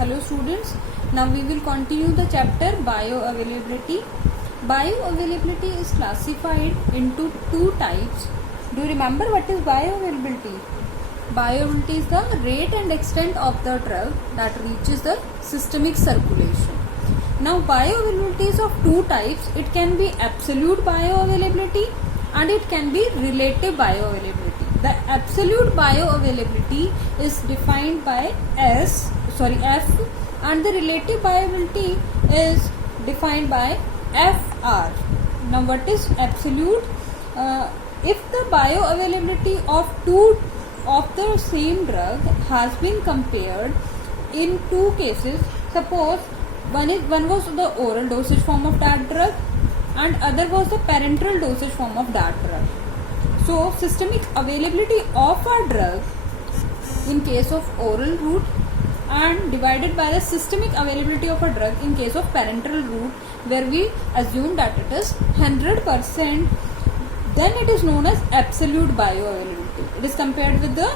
Hello students, now we will continue the chapter bioavailability. Bioavailability is classified into two types. Do you remember what is bioavailability? Bioavailability is the rate and extent of the drug that reaches the systemic circulation. Now bioavailability is of two types. It can be absolute bioavailability and it can be relative bioavailability. The absolute bioavailability is defined by F, and the relative bioavailability is defined by Fr. Now what is absolute? If the bioavailability of the same drug has been compared in two cases, suppose one was the oral dosage form of that drug and other was the parenteral dosage form of that drug. So systemic availability of a drug in case of oral route and divided by the systemic availability of a drug in case of parenteral route, where we assume that it is 100%, then it is known as absolute bioavailability. It is compared with the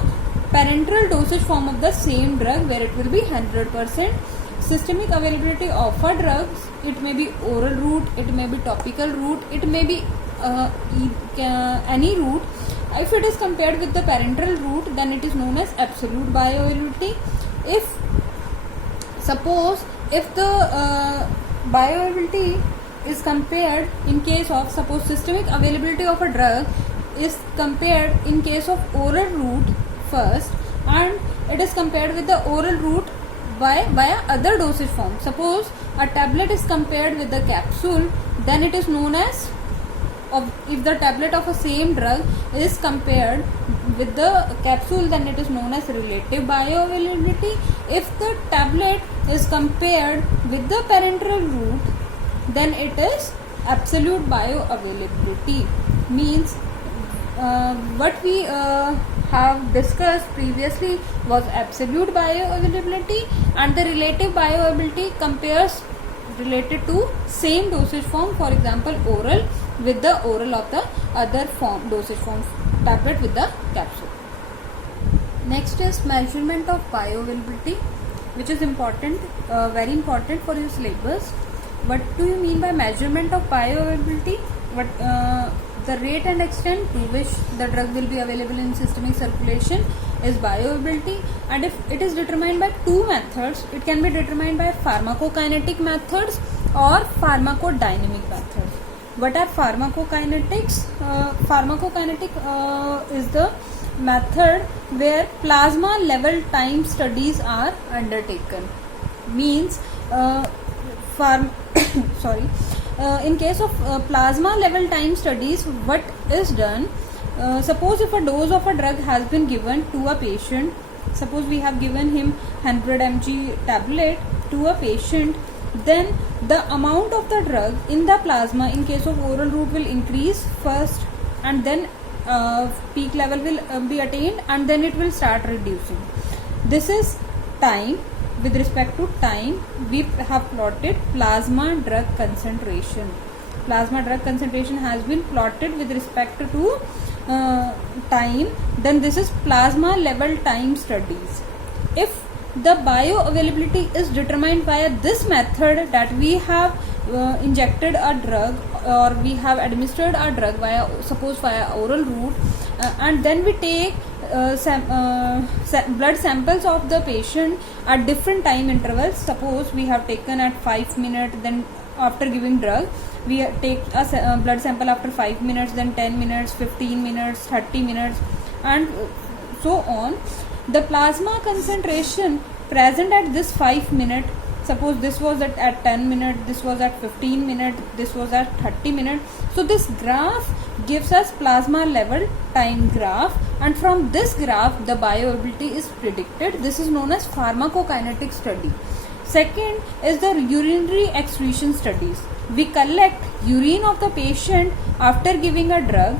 parenteral dosage form of the same drug where it will be 100%. Systemic availability of a drug, it may be oral route, it may be topical route, it may be any route. If it is compared with the parenteral route, then it is known as absolute bioavailability. If the bioavailability is compared in case of, suppose systemic availability of a drug is compared in case of oral route first and it is compared with the oral route via other dosage form. Suppose a tablet is compared with the capsule, then it is known as, if the tablet of a same drug is compared with the capsule, then it is known as relative bioavailability. If the tablet is compared with the parenteral route, then it is absolute bioavailability. Means what we have discussed previously was absolute bioavailability, and the relative bioavailability compares related to same dosage form, for example oral with the oral of the other form, dosage form, tablet with the capsule. Next is measurement of bioavailability, which is important, very important for your syllabus. What do you mean by measurement of bioavailability? The rate and extent to which the drug will be available in systemic circulation is bioavailability, and if it is determined by two methods, it can be determined by pharmacokinetic methods or pharmacodynamic methods. What are pharmacokinetics? Pharmacokinetic is the method where plasma level time studies are undertaken. Means in case of plasma level time studies, what is done? Suppose if a dose of a drug has been given to a patient, suppose we have given him 100 mg tablet to a patient, then the amount of the drug in the plasma in case of oral route will increase first, and then peak level will be attained, and then it will start reducing. This is time. With respect to time, we have plotted plasma drug concentration. Plasma drug concentration has been plotted with respect to time. Then this is plasma level time studies. If the bioavailability is determined by this method, that we have injected a drug or we have administered a drug via oral route, and then we take blood samples of the patient at different time intervals. Suppose we have taken at 5 minutes, then after giving drug we take a blood sample after 5 minutes, then 10 minutes, 15 minutes, 30 minutes, and so on. The plasma concentration present at this 5 minute, suppose this was at 10 minutes, this was at 15 minutes, this was at 30 minutes. So this graph gives us plasma level time graph, and from this graph the bioavailability is predicted. This is known as pharmacokinetic study. Second is the urinary excretion studies. We collect urine of the patient after giving a drug,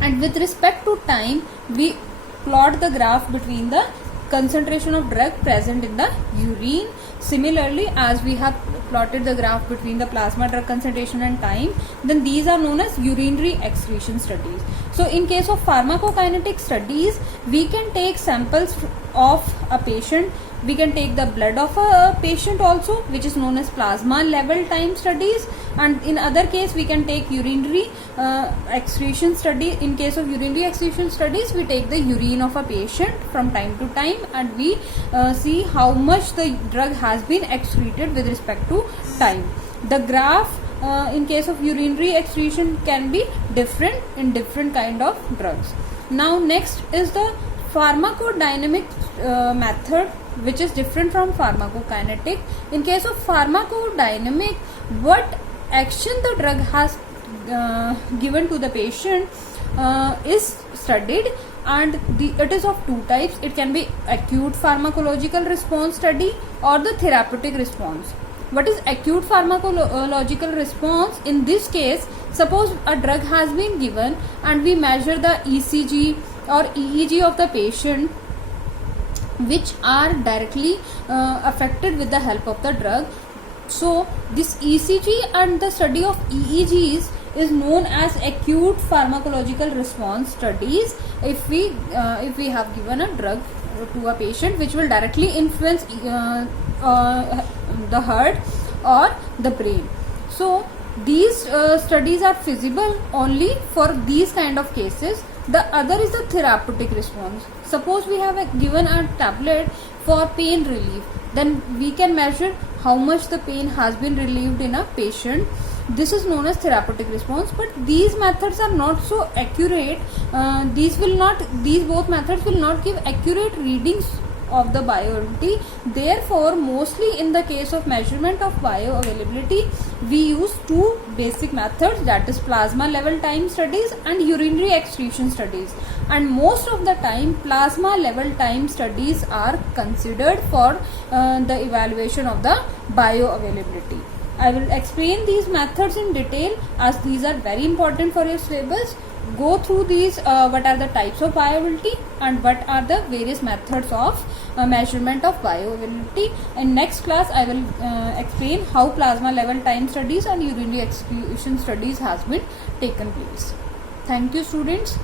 and with respect to time we plot the graph between the concentration of drug present in the urine. Similarly, as we have plotted the graph between the plasma drug concentration and time, then these are known as urinary excretion studies. So in case of pharmacokinetic studies, we can take samples of a patient We can take the blood of a patient also, which is known as plasma level time studies, and in other case we can take urinary excretion study. In case of urinary excretion studies, we take the urine of a patient from time to time, and we see how much the drug has been excreted with respect to time. The graph in case of urinary excretion can be different in different kind of drugs. Now next is the pharmacodynamic method, which is different from pharmacokinetic. In case of pharmacodynamic, what action the drug has given to the patient is studied, and it is of two types. It can be acute pharmacological response study or the therapeutic response. What is acute pharmacological response? In this case, suppose a drug has been given and we measure the ECG or EEG of the patient, which are directly affected with the help of the drug. So this ECG and the study of EEGs is known as acute pharmacological response studies. If we have given a drug to a patient which will directly influence the heart or the brain. So these studies are feasible only for these kind of cases. The other is the therapeutic response. Suppose we have given a tablet for pain relief, then we can measure how much the pain has been relieved in a patient. This is known as therapeutic response, but these methods are not so accurate. These both methods will not give accurate readings of the bioavailability. Therefore, mostly in the case of measurement of bioavailability, we use two basic methods, that is plasma level time studies and urinary excretion studies. And most of the time, plasma level time studies are considered for the evaluation of the bioavailability. I will explain these methods in detail, as these are very important for your syllabus. Go through these, what are the types of bioavailability and what are the various methods of measurement of bioavailability. In next class, I will explain how plasma level time studies and urinary excretion studies has been taken place. Thank you, students.